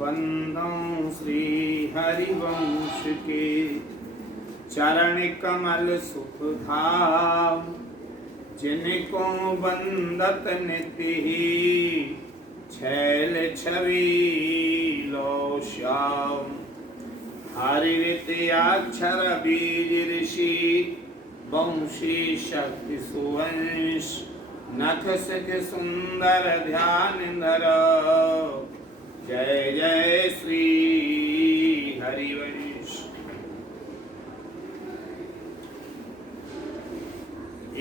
बंदों श्री हरिवंश के चरण कमल सुख धाम, जिनको बंदत नित्य ही छैल छवि लो श्याम। हरित अक्षर बीज ऋषि वंशी शक्ति सुवंश, नख सिख सुंदर ध्यान धर, जय जय श्री हरिवंश।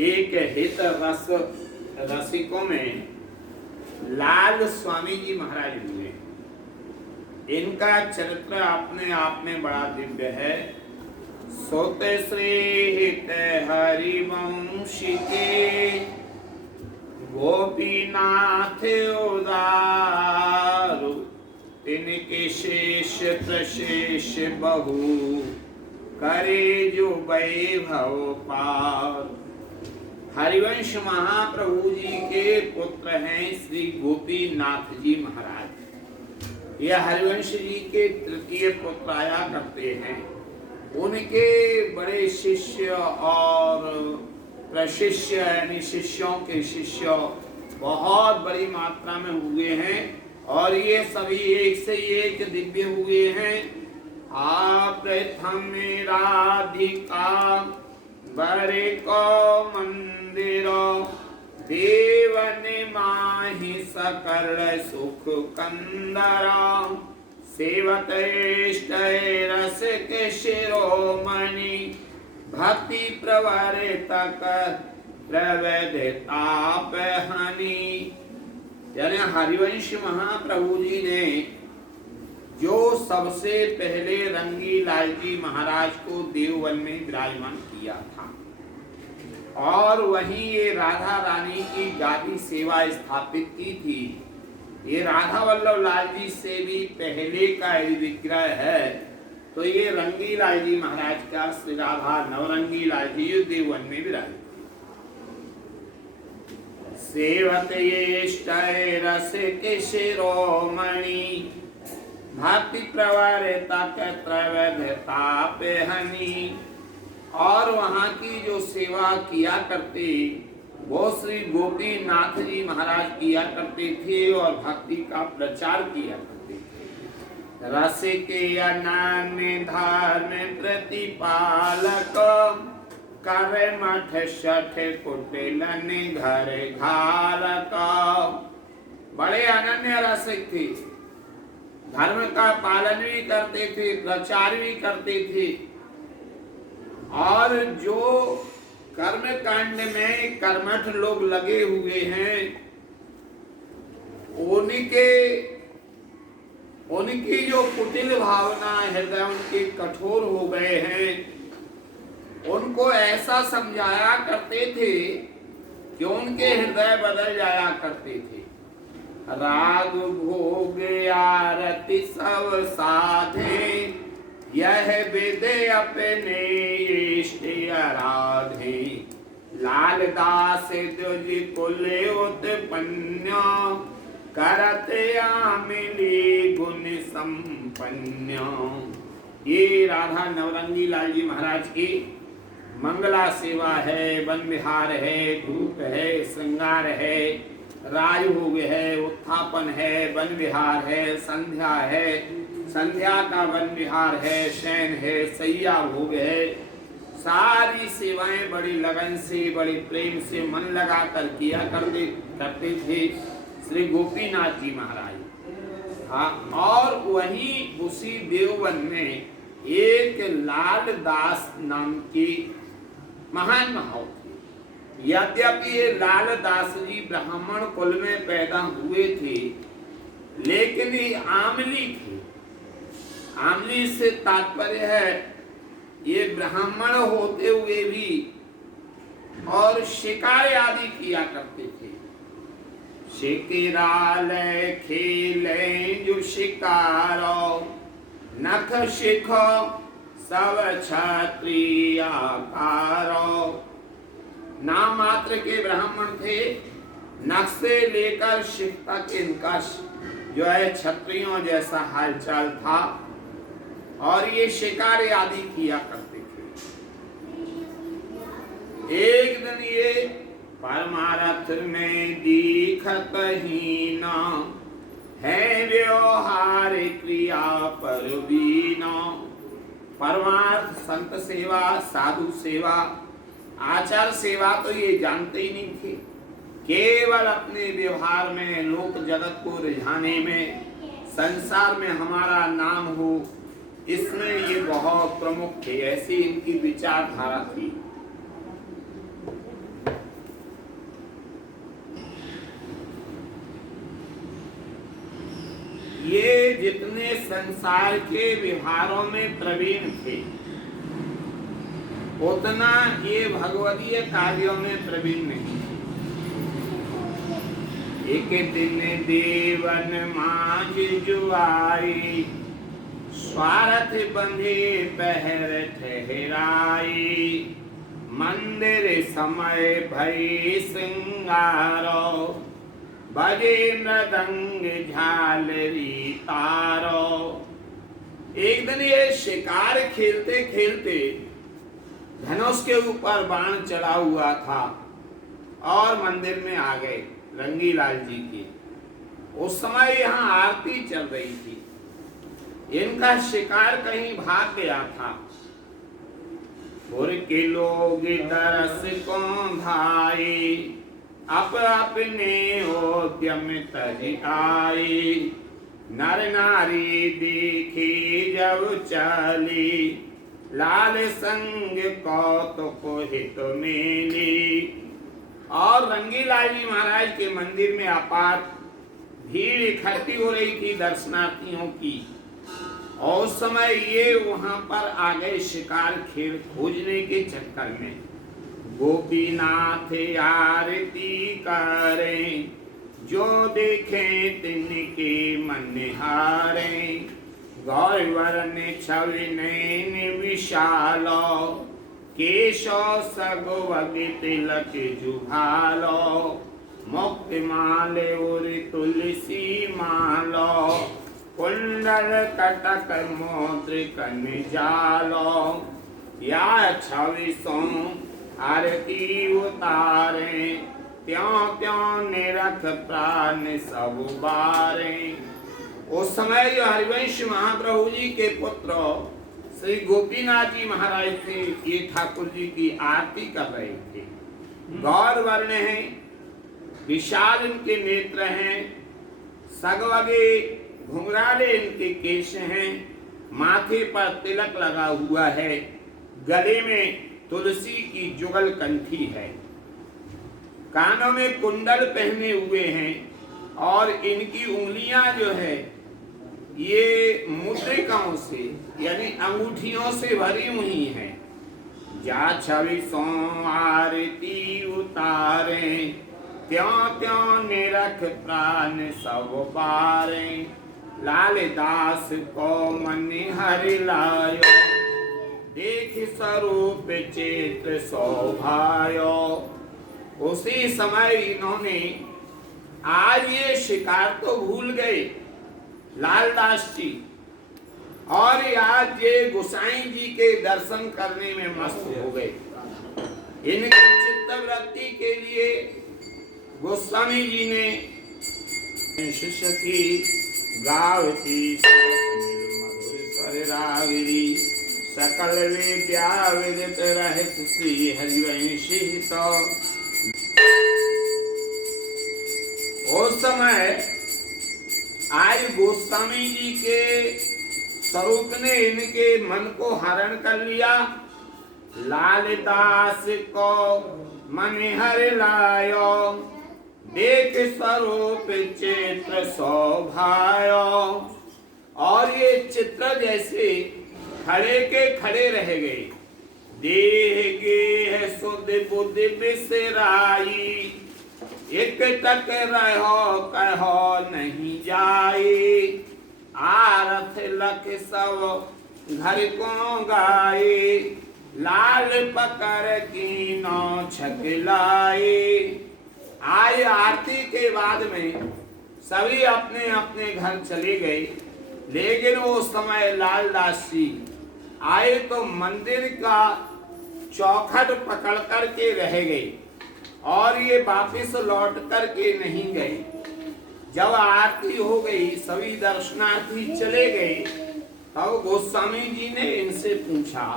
एक हित रसिकों में लाल स्वामी जी महाराज हुए। इनका चरित्र अपने आप में बड़ा दिव्य है। सोते श्री हित हरिवंश के, गोपीनाथ उदारु, तिनके शेष प्रशेष बहु, करे जो वैभव पार। हरिवंश महाप्रभु जी के पुत्र हैं श्री गोपीनाथ जी महाराज। यह हरिवंश जी के तृतीय पुत्र आया करते हैं। उनके बड़े शिष्य और प्रशिष्य यानी शिष्यों के शिष्य बहुत बड़ी मात्रा में हुए हैं और ये सभी एक से एक दिव्य हुए हैं। प्रथम राधिका बरे को मंदिर, देवन माहि सकल सुख कंदरा, सेवत इष्ट रस के शिरोमणि, भक्ति प्रवर तक प्रवधताप हनि। यानी हरिवंश महाप्रभु जी ने जो सबसे पहले रंगी लाल जी महाराज को देववन में विराजमान किया था और वहीं ये राधा रानी की गादी सेवा स्थापित की थी। ये राधा वल्लभ लाल जी से भी पहले का विग्रह है। तो ये रंगी लाल जी महाराज का श्री राधा नवरंगी लाल जी देववन में विराज। सेवत इष्ट रस के शिरोमणि, भक्ति प्रवर तक प्रवधताप हनि। और वहाँ की जो सेवा किया करते वो श्री गोपीनाथ जी महाराज किया करते थे और भक्ति का प्रचार किया करते थे। रस के अनन्य धर्म प्रतिपालक, कर मठ शठ कुटिलन घर घालक। बड़े अनन्य रसिक थे, धर्म का पालन भी करते थे, प्रचार भी करते थे और जो कर्म कांड में कर्मठ लोग लगे हुए हैं उनकी जो कुटिल भावना हृदय उनके कठोर हो गए हैं, उनको ऐसा समझाया करते थे कि उनके हृदय बदल जाया करते थे। राग भोग आरती सब साधे, यह विदे अपने इष्ट आराधे। लाल दास द्विज कुल उत्पन्न, करत आमिली गुण संपन्न। ये राधा नवरंगी लाल जी महाराज की मंगला सेवा है, वन विहार है, धूप है, श्रृंगार है, राजभोग है, उत्थापन है, वन विहार है, संध्या है, संध्या का वन विहार है, शयन है, सैया भोग है। सारी सेवाएं बड़ी लगन से बड़े प्रेम से मन लगा कर किया करते थे श्री गोपीनाथ जी महाराज। हाँ, और वहीं उसी देववन में एक लाल दास नाम की महान महाव थी। यद्यपि ये लाल दास जी ब्राह्मण कुल में पैदा हुए थे लेकिन ये आमली थे। आमली से तात्पर्य है ये ब्राह्मण होते हुए भी और शिकार आदि किया करते थे। शिकिराल खेले जो शिकारो, नख शिख सब क्षत्रिय आकारो। नाम मात्र के ब्राह्मण थे, नख से लेकर शिख तक इनका जो है क्षत्रियों जैसा हालचाल था और ये शिकार आदि किया करते थे। एक दिन ये परमारथ में दीखत ही ना है व्यवहार क्रिया पर बीना। परमार्थ संत सेवा, साधु सेवा, आचार सेवा तो ये जानते ही नहीं थे। केवल अपने व्यवहार में, लोक जगत को रिझाने में, संसार में हमारा नाम हो, इसमें ये बहुत प्रमुख थे। ऐसी इनकी विचारधारा थी। ये जितने संसार के व्यवहारों में प्रवीण थे, उतना ये भगवदीय कार्यों में प्रवीण नहीं। एक दिन देवन मांझ जुआई, स्वार्थ बंधे पहर ठहराई। मंदिर समय भई श्रृंगारो, बजे मृदंग झालरी तारो। एक दिन ये शिकार खेलते खेलते धनुष के ऊपर बाण चढ़ा हुआ था और मंदिर में आ गए रंगीलाल जी की। उस समय यहाँ आरती चल रही थी। इनका शिकार कहीं भाग गया था। पुर के लोग दरस को भाई, अपने उद्यम तज आए। नर नारी देखी जब चली, लाल संग कौतुक हित मेली। और रंगीलाल जी महाराज के मंदिर में अपार भीड़ इकट्ठी हो रही थी दर्शनार्थियों की। और उस समय ये वहां पर आ गए शिकार खेल खोजने के चक्कर में। गोपीनाथ आरती करें, जो देखें तिनके मन हारे। गौरवर्ण छवि नैन विशालो, केशो सगवग तिलक जुभालो। मुक्ति माले उर तुलसी मालो, कुंडल कटक मोत्र कन जालो। या छवि सो आरती उतारे, त्यों त्यों निरख प्राण सब बारे। उस समय जो हरिवंश महाप्रभु जी के पुत्र श्री गोपीनाथ जी महाराज थे, ये ठाकुर जी की आरती कर रहे थे। गौर वर्ण है, विशाल इनके नेत्र हैं, सगवगे घुंघराले इनके केश हैं, माथे पर तिलक लगा हुआ है, गले में तुलसी की जुगल कंठी है, कानों में कुंडल पहने हुए हैं और इनकी उंगलियां जो है ये मुद्रिकाओं से यानी अंगूठियों से भरी हुई हैं। जा छवि सो आरती उतारे, त्यों त्यों निरख प्राण सब पारे। लाल दास को मन हरि लायो, देख स्वरूप चेत शोभायो। उसी समय इन्होंने आज ये शिकार तो भूल गए लालदास जी, और आज ये गोसाई जी के दर्शन करने में मस्त हो गए। इनकी चित्तवृत्ति के लिए गोस्वामी जी ने शिष्य की गावती मधुर स्वर रागिनी, सकल विद्या विदित रहित श्री हरिवंशी तो। उस समय आज गोस्वामी जी के स्वरूप ने इनके मन को हरण कर लिया। लालदास को मन हर लायो, देख स्वरूप चित्र शोभायो। और ये चित्र जैसे खड़े के खड़े रह गए। देह गेह सुध बुद्धि बिसराई, एक टक रहो कहो नहीं जाए। आरथ लख सब घर को गाए, लाल पकड़ की नौ छक लाए। आय आरती के बाद में सभी अपने अपने घर चले गए। लेकिन वो समय लालदास जी आए तो मंदिर का चौखट पकड़ करके रह गए और ये वापिस लौट करके नहीं गए। जब आरती हो गई, सभी दर्शनार्थी चले गए, तब गोस्वामी जी ने इनसे पूछा,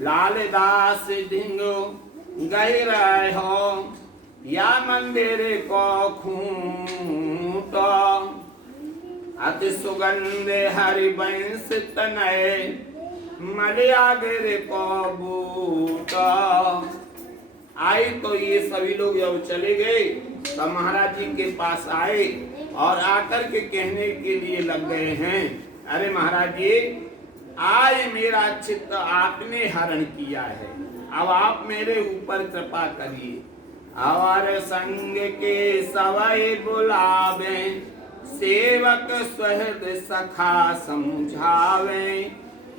लालदास ढिंगो गए रहे हो या मंदिर को खूंट, अति सुगंध हरिवंश तनय मलयागर को बूट। आए तो ये सभी लोग जब चले गए तब महाराज जी के पास आए और आकर के कहने के लिए लग गए हैं, अरे महाराज जी, आज मेरा चित्त आपने हरण किया है, अब आप मेरे ऊपर कृपा करिए। और संग के सवै बुलावे, सेवक सहृद सखा समझावे,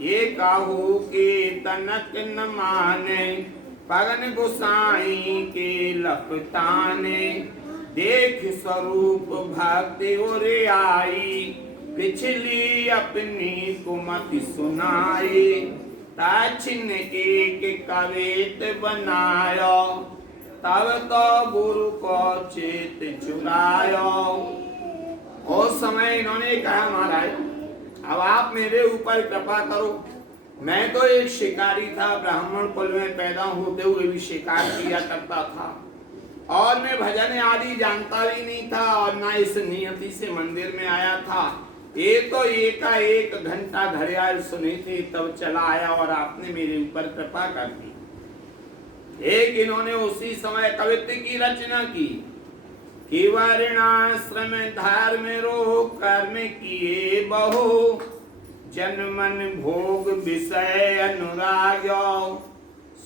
ये कहू के तनक न माने, पगन गोसाई के लपताने, देख स्वरूप भक्ति उरे आई, पिछली अपनी कुमति सुनाई, ताचिन एक कवेत बनायो, तब तो गुरु को चेत चुरायो। उस समय इन्होंने कहा, महाराज अब आप मेरे ऊपर कृपा करो, मैं तो एक शिकारी था, ब्राह्मण कुल में पैदा होते हुए भी शिकार किया करता था और मैं भजन आदि जानता भी नहीं था और ना इस नियति से मंदिर में आया था। ये तो एक घंटा घड़ियाल सुनी थी तब चला आया और आपने मेरे ऊपर कृपा कर दी। एक इन्होंने उसी समय कवित्व की रचना की कि वर्णाश्रम धर्म रो कर्म किए बहु, जन्मन भोग विषय अनुराग्यो,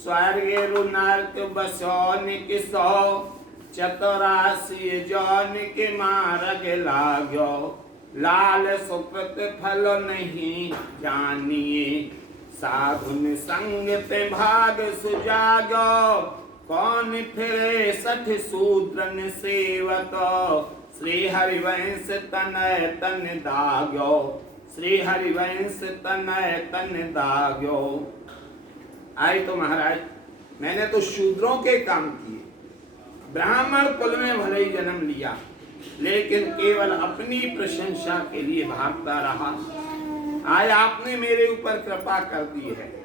स्वर्ग नर्क बसो निकिसो, चतुरासी जौन के मार्ग लाग्यो, लाल सुकृत फल नहीं जानिए, साधुन संग ते भाग सुजागो, कौन फिरे सठ शूद्रन सेवत, श्री हरिवंश तनय तन दाग्यो, श्री हरिवंश तनय तन दाग्यो। आए तो महाराज, मैंने तो शूद्रों के काम किए, ब्राह्मण कुल में भले ही जन्म लिया, लेकिन केवल अपनी प्रशंसा के लिए भागता रहा। आज आपने मेरे ऊपर कृपा कर दी है,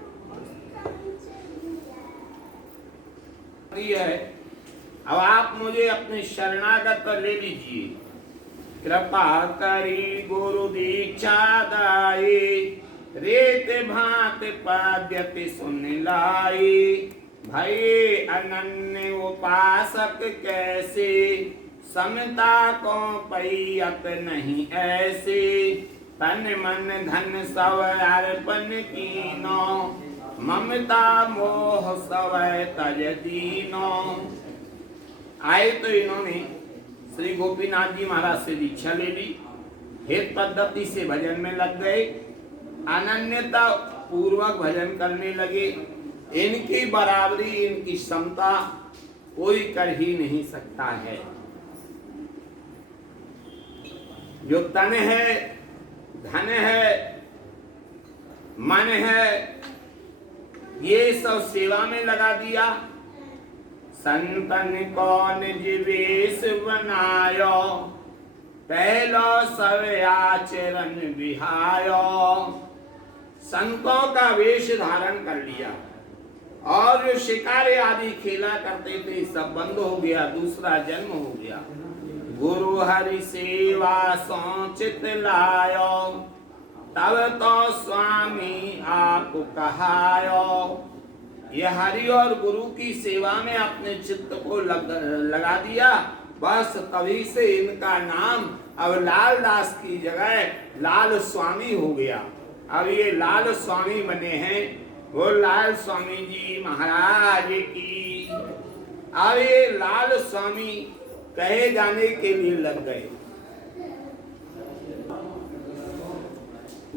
अब आप मुझे अपने शरणागत ले लीजिए। कृपा करी गुरु दीक्षा दाई, रेत भांत पाद्यति सुन लाई, भय अनन्य उपासक कैसे, समता को पैयत नहीं ऐसे, तन मन धन सब अर्पण कीनो, ममता मोह सब तज दीनो। आए तो इन्होंने श्री गोपीनाथ जी महाराज से दीक्षा ले ली, हेत पद्धति से भजन में लग गए, अनन्यता पूर्वक भजन करने लगे। इनकी बराबरी, इनकी क्षमता कोई कर ही नहीं सकता है। जो तन है, धन है, मन है, ये सब सेवा में लगा दिया। संतन को निज वेश बनायो, पहलो सब आचरण विहायो। संतों का वेश धारण कर लिया और जो शिकार आदि खेला करते थे सब बंद हो गया, दूसरा जन्म हो गया। गुरु हरि सेवा सोचित लायो, तब तो स्वामी आप कहायो। ये हरि और गुरु की सेवा में अपने चित्त को लगा दिया, बस तभी से इनका नाम अब लालदास की जगह लाल स्वामी हो गया। अब ये लाल स्वामी बने हैं, वो लाल स्वामी जी महाराज की। अब ये लाल स्वामी कहे जाने के लिए लग गए।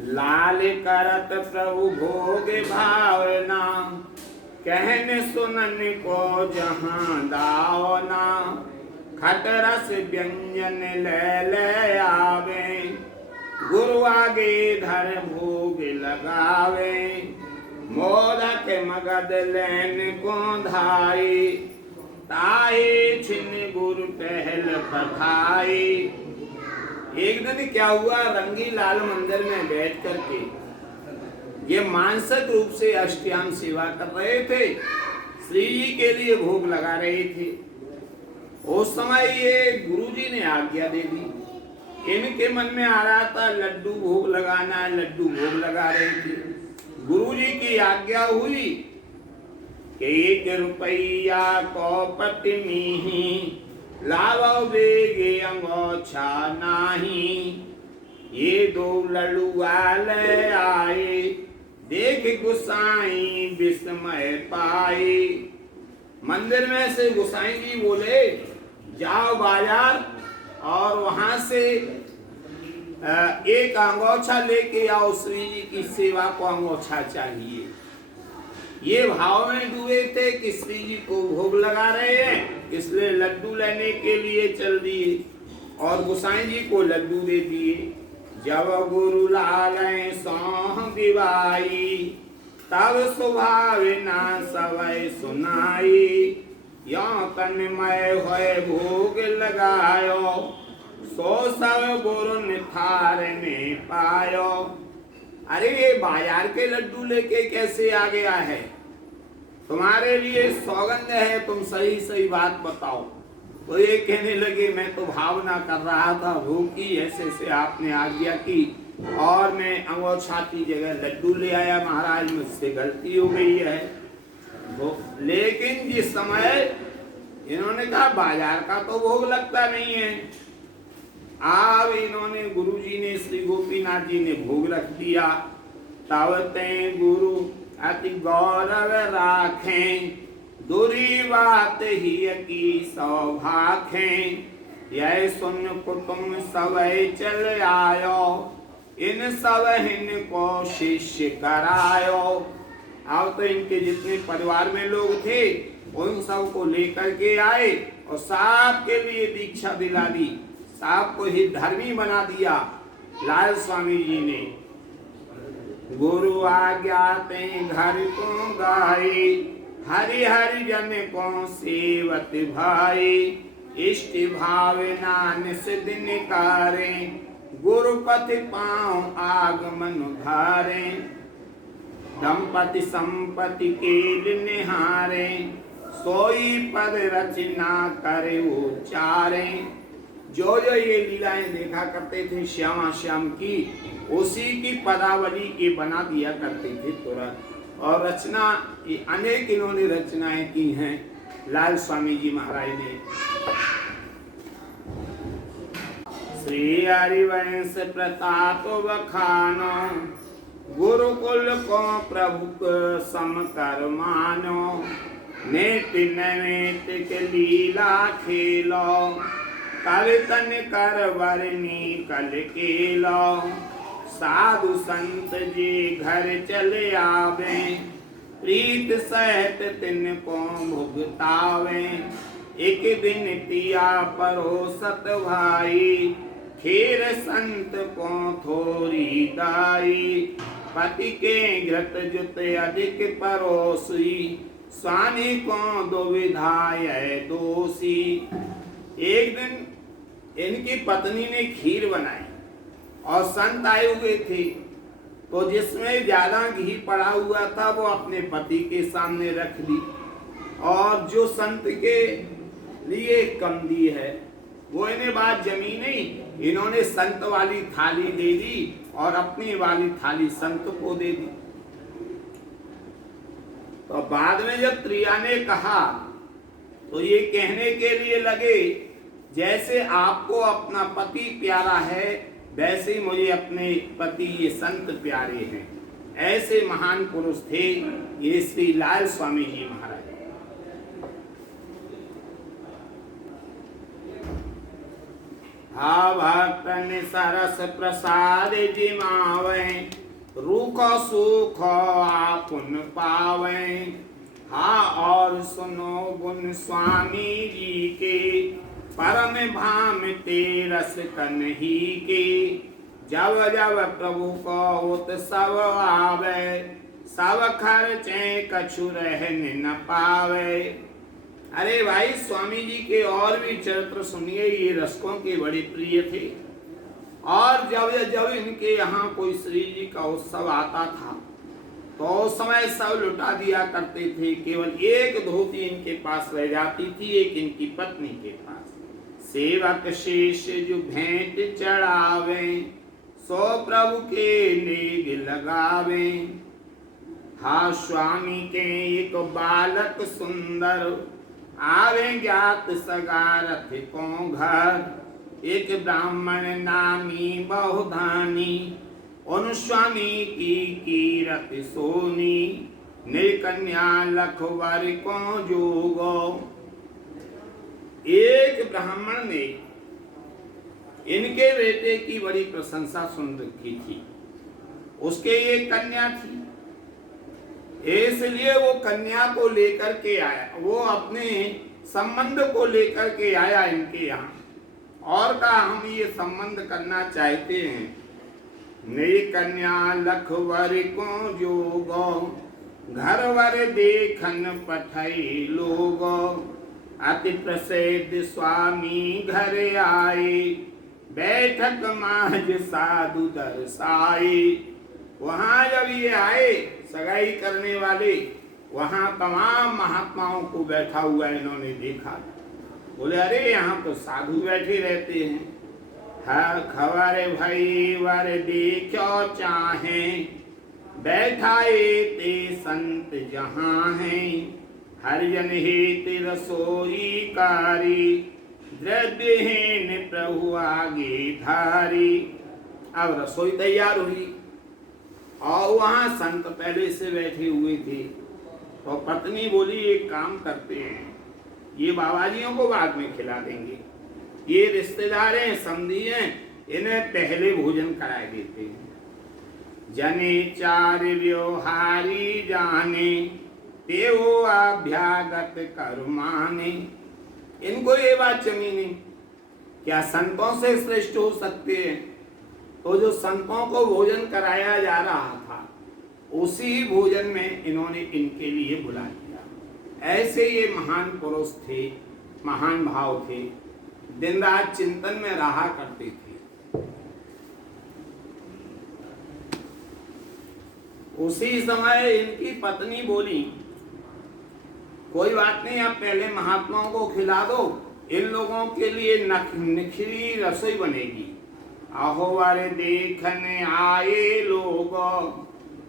लाल करत प्रभु भोग भावना, कहन सुनन को जहां दावना। खटरस व्यंजन ले आवे, गुरु आगे धर भोग लगावे, मोदक मगध लैन को धाई, ताहे छिन गुरु पहल पठाई। एक दिन क्या हुआ, रंगी लाल मंदिर में बैठ करके ये मानसिक रूप से अष्टयाम सेवा कर रहे थे, श्री जी के लिए भोग लगा रहे थे। उस समय ये गुरुजी ने आज्ञा दे दी। इनके मन में आ रहा था लड्डू भोग लगाना है, लड्डू भोग लगा रहे थे। गुरुजी की आज्ञा हुई कि 1 रुपया को पत्नी लाव बेगे अंगोछा नाही, ये 2 लड़ुआ ले आए, देख गुसाई विस्मय पाए। मंदिर में से गुसाई जी बोले जाओ बाजार और वहां से एक अंगोछा लेके आओ, श्री जी की सेवा को अंगोछा चाहिए। ये भाव में डूबे थे कि श्री जी को भोग लगा रहे हैं, इसलिए लड्डू लेने के लिए चल दिए और गुसाई जी को लड्डू दे दिए। जब गुरु लागे सौह दिवाई, तब स्वभाव ना सवै सुनाई, यो तन्मय होए भोग लगायो, सो सब गुरु निथार में पायो। अरे ये बाजार के लड्डू लेके कैसे आ गया है? तुम्हारे लिए सौगंध है, तुम सही सही बात बताओ। तो ये कहने लगे मैं तो भावना कर रहा था भोग की, ऐसे से आपने आज्ञा की और मैं अंगोछा की जगह लड्डू ले आया। महाराज मुझसे गलती हो गई है। लेकिन जिस समय इन्होंने कहा बाजार का तो भोग लगता नहीं है, अब इन्होंने गुरुजी ने, श्री गोपीनाथ जी ने भोग रख दिया। तावते गुरु अति गौरव राखें, दूरी बात ही की सौभाखें, यह सुन कुटुम सवै चल आयो, इन सब हिन को शिष्य करायो। अब तो इनके जितने परिवार में लोग थे उन सब को लेकर के आए और साहब के लिए दीक्षा दिला दी, साहब को ही धर्मी बना दिया लाल स्वामी जी ने। गुरु आज्ञाते घर को गाई, हरि हरि जन को सेवत भाई, इष्ट भावना निस दिन कारे, गुरुपति पाँव आगमन धारे, दंपति संपत्ति के निहारे, सोई पद रचना करे उचारे। जो जो ये लीलाएं देखा करते थे श्यामा श्याम की, उसी की पदावली के बना दिया करते थे तुरंत। और रचना अनेक इन्होंने रचनाएं की हैं लाल स्वामी जी महाराज ने। श्री हरिवंश प्रताप बखानो, गुरुकुल को प्रभु सम कर मानो, नेति नैत के लीला खेलो, कल तन कर वरनी कल केलो, साधु संत जी घर चले आवे, प्रीत सहित तिन को भुगतावे, एक दिन तिया परोसत भाई, खीर संत को थोड़ी दाई, पति के घृत जुत अधिक परोसी, स्वामी को दुविधाय दोषी। एक दिन इनकी पत्नी ने खीर बनाई और संत आए हुए थे, तो जिसमें ज्यादा घी पड़ा हुआ था वो अपने पति के सामने रख दी, और जो संत के लिए कम दी है वो इन्हें बात जमी नहीं, इन्होंने संत वाली थाली दे दी और अपनी वाली थाली संत को दे दी। तो बाद में जब त्रिया ने कहा तो ये कहने के लिए लगे जैसे आपको अपना पति प्यारा है वैसे ही मुझे अपने पति ये संत प्यारे हैं। ऐसे महान पुरुष थे ये श्री लाल स्वामी जी महाराज। हा भक्तन सरस प्रसाद जिमावे, रूख सुख आपुन पावे। हा और सुनो गुण स्वामी जी के, परम भाम ते रस कन्ही के, जब जब प्रभु को उत्सव आवे, सब खर्चे कछु रहने न पावे। अरे भाई स्वामी जी के और भी चरित्र सुनिए, ये रसकों के बड़े प्रिय थे। और जब जब इनके यहाँ कोई श्री जी का उत्सव आता था तो उस समय सब लुटा दिया करते थे। केवल एक धोती इनके पास रह जाती थी, एक इनकी पत्नी के पास। सेवक शेष जो भेंट चढ़ावे, सो प्रभु के नेग लगावे। हा स्वामी के एक बालक सुंदर, आवे ज्ञात सगारथ को घर। एक ब्राह्मण नामी बहुधानी, उन स्वामी की कीरत सोनी। निर्कन्या लखवर को जोगो। एक ब्राह्मण ने इनके बेटे की बड़ी प्रशंसा सुन रखी थी। उसके एक कन्या थी, इसलिए वो कन्या को लेकर के आया। वो अपने संबंध को लेकर के आया इनके यहाँ और कहा हम ये संबंध करना चाहते हैं। नई कन्या लखवर को जोगो, घर वर देखन पठई लोगो। अति प्रसिद्ध स्वामी घर आए, बैठक माज साधु दर्शाए। वहां जब ये आए सगाई करने वाले, वहां तमाम महात्माओं को बैठा हुआ इन्होंने देखा। बोले अरे यहाँ तो साधु बैठे रहते हैं। हाँ खबर भई वर देखो चाहे, बैठाए ते संत जहाँ हैं। हरिजन हेत रसोई कारी, द्रव्यहीन प्रभु आगे धारी। अब रसोई तैयार हुई और वहां संत पहले से बैठे हुए थे। तो पत्नी बोली एक काम करते हैं, ये बाबाजियों को बाद में खिला देंगे, ये रिश्तेदार हैं समधी हैं, इन्हें पहले भोजन कराए देते हैं। जने चार व्यवहारी जाने, तेओ अभ्यागत कर्माने। इनको ये बात जमी नहीं, क्या संतों से श्रेष्ठ हो सकते हैं? तो जो संतों को भोजन कराया जा रहा था उसी भोजन में इन्होंने इनके लिए बुला दिया। ऐसे ये महान पुरुष थे, महान भाव थे, दिन रात चिंतन में रहा करते थे। उसी समय इनकी पत्नी बोली कोई बात नहीं, आप पहले महात्माओं को खिला दो, इन लोगों के लिए निखरी रसोई बनेगी। आहो वारे देखने आए लोग,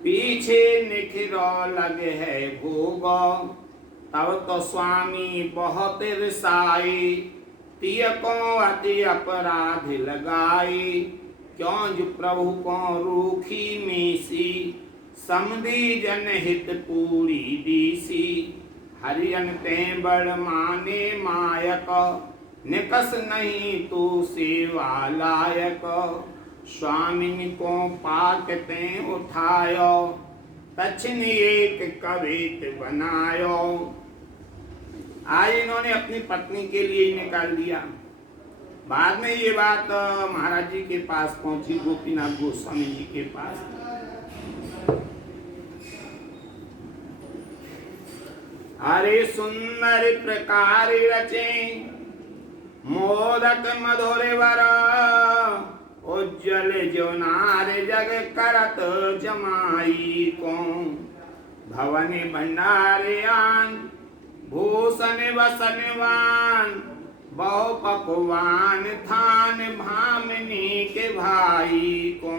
पीछे निखरो लगे है भोग। तब तो स्वामी बहुत रिसाई, तिय को अति अपराध लगाई। क्यों जो प्रभु को रूखी मीसी, समधी जन हित पूरी दीसी। हरियन ते बड़ माने मायक, निकस नहीं तू सेवा लायक। स्वामिन को पाकते उठायो, तछन एक कवित बनायो। आज इन्होंने अपनी पत्नी के लिए ही निकाल दिया। बाद में ये बात महाराज जी के पास पहुंची, गोपीनाथ गोस्वामी जी के पास। अरे सुंदर प्रकार रचे, मोदक मधुर वर। उज्जवल जोनार जग करत जमाई को। भवन भंडारयान भूषण वसनवान, बहु पकवान थान भामिनी के भाई को।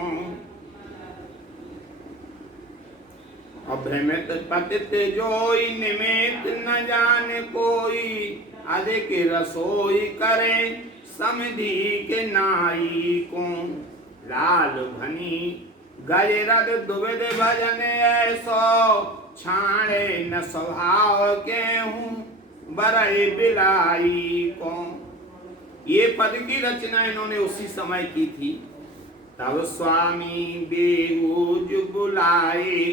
अभ्रमित पतित जोई, निमित न जान कोई। अधिक रसोई करे समधी के नाई को। लाल भनी गजरद दुविध भजन ऐसो, छाणे न स्वभाव के हूँ बरई बिलाई को। ये पद की रचना इन्होंने उसी समय की थी। तब स्वामी बेहूज बुलाए,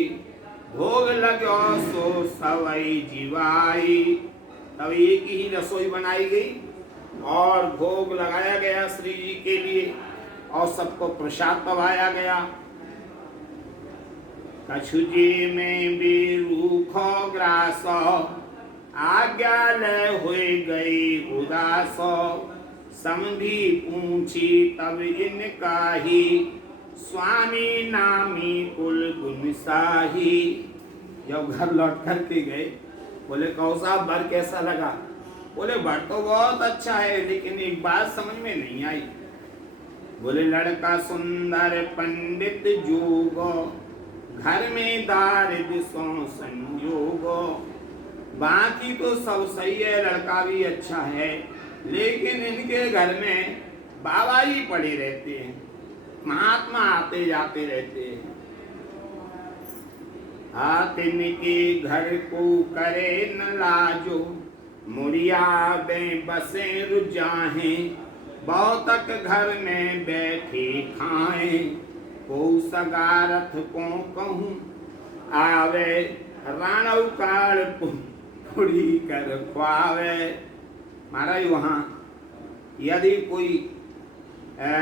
भोग लगो सो सवई जीवाई। तब एक ही रसोई बनाई गई और भोग लगाया गया श्री जी के लिए और सबको प्रसाद पवाया गया। कछुजी में भी रूखो ग्रास आज्ञा लय हुए गई उदास। समधी पूछी तब इनका ही स्वामी नामी कुल गुण साही। जब घर लौट कर के गए बोले कहो साहब वर कैसा लगा? बोले वर तो बहुत अच्छा है लेकिन एक बात समझ में नहीं आई। बोले लड़का सुंदर पंडित जोगो घर में दारिद्र सो संजोगो। बाकी तो सब सही है, लड़का भी अच्छा है, लेकिन इनके घर में बाबा जी पड़े रहते हैं, महात्मा आते जाते रहते हैं। हाथ इनके घर को करे न लाजो मुड़िया में बसे रुजाहे। बहुतक घर में बैठे खाए को सगारथ को कहूँ आवे। राणव काल पुड़ी कर ख्वावे। महाराज वहाँ यदि कोई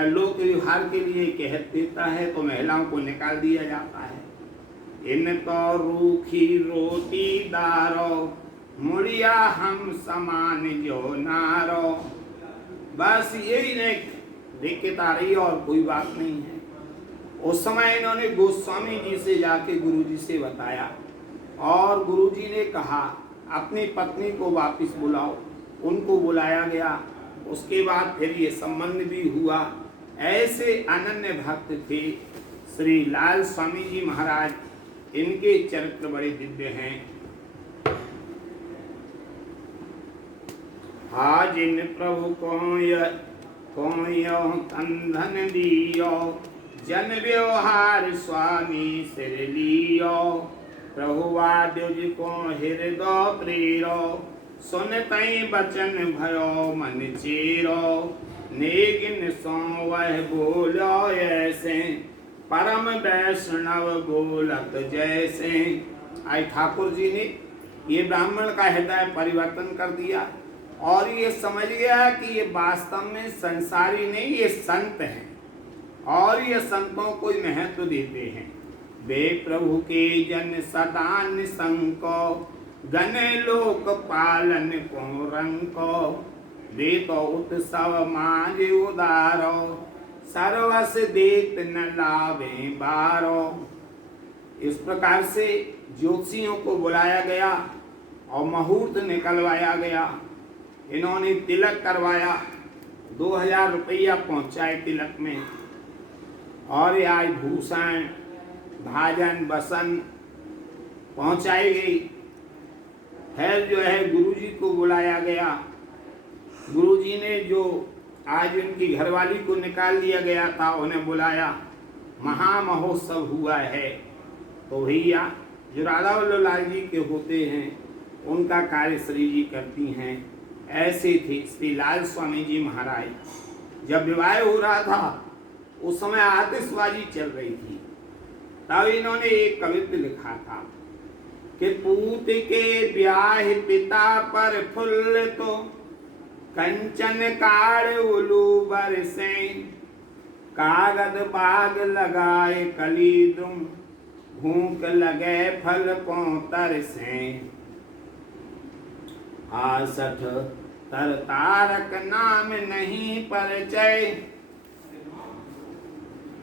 लोक व्यवहार के लिए कह देता है तो महिलाओं को निकाल दिया जाता है। इन तो रूखी रोटी दारो मुड़िया हम समान जो नारो। बस यही दिक्कत आ रही और कोई बात नहीं है। उस समय इन्होंने गोस्वामी जी से जाके गुरु जी से बताया और गुरु जी ने कहा अपनी पत्नी को वापस बुलाओ। उनको बुलाया गया, उसके बाद फिर ये संबंध भी हुआ। ऐसे अनन्य भक्त थे श्री लाल स्वामी जी महाराज। इनके चरित्र बड़े दिव्य हैं। आज इन प्रभु कोयो तन धन दियो जन व्यवहार स्वामी सिर लियो। प्रभु वाद्युज को हृदय प्रेरो सुनतई बचन भयो मन चेरो। नेगिन सो वह बोलो ऐसे परम वैष्णव बोलत जैसे। आई ठाकुर जी ने ये ब्राह्मण का हृदय परिवर्तन कर दिया और ये समझ गया कि ये वास्तव में संसारी नहीं, ये संत हैं और ये संतों को महत्व देते हैं। वे प्रभु के जन सदा निसंको गण लोक पालन को रंको। वे तो उत्सव माज उदारो सर्वस देत न लावे बारो। इस प्रकार से ज्योतिषियों को बुलाया गया और मुहूर्त निकलवाया गया। इन्होंने तिलक करवाया, 2000 रुपया पहुंचाए तिलक में और ये आज भूषण भाजन बसन पहुंचाई गई। फिर जो है गुरुजी को बुलाया गया। गुरुजी ने जो आज उनकी घरवाली को निकाल दिया गया था उन्हें बुलाया। महामहोत्सव हुआ है। तो भैया जो राधा वल्लभ लाल जी के होते हैं उनका कार्य श्री जी करती हैं। ऐसे थे श्री लाल स्वामी जी महाराज। जब विवाह हो रहा था उस समय आतिशबाजी चल रही थी। तब इन्होंने एक कवित्व लिखा था कि पूत के ब्याह पिता पर फुल तो कंचन काड़ उलू बरसे। कागद बाग लगाए कली दुम भूख लगे फल को तरसे। आसठ तर तारक नाम नहीं परिचय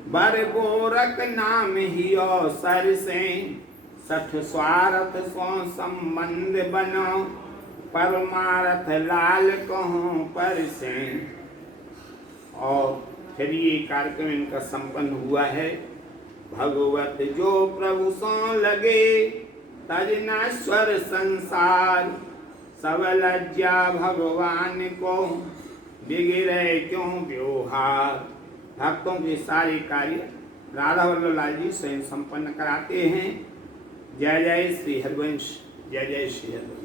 बर गोरख नाम ही सर से। सठ स्वार्थ सो संबंध बनो परमार्थ लाल कहो पर से। और फिर ये कार्यक्रम इनका संपन्न हुआ है। भगवत जो प्रभु सो लगे तज नश्वर संसार। सब लज्जा भगवान को बिगड़े क्यों व्यवहार। भक्तों के सारे कार्य राधा वल्लभ लाल जी स्वयं संपन्न कराते हैं। जय जय श्री हरिवंश, जय जय श्री हरिवंश।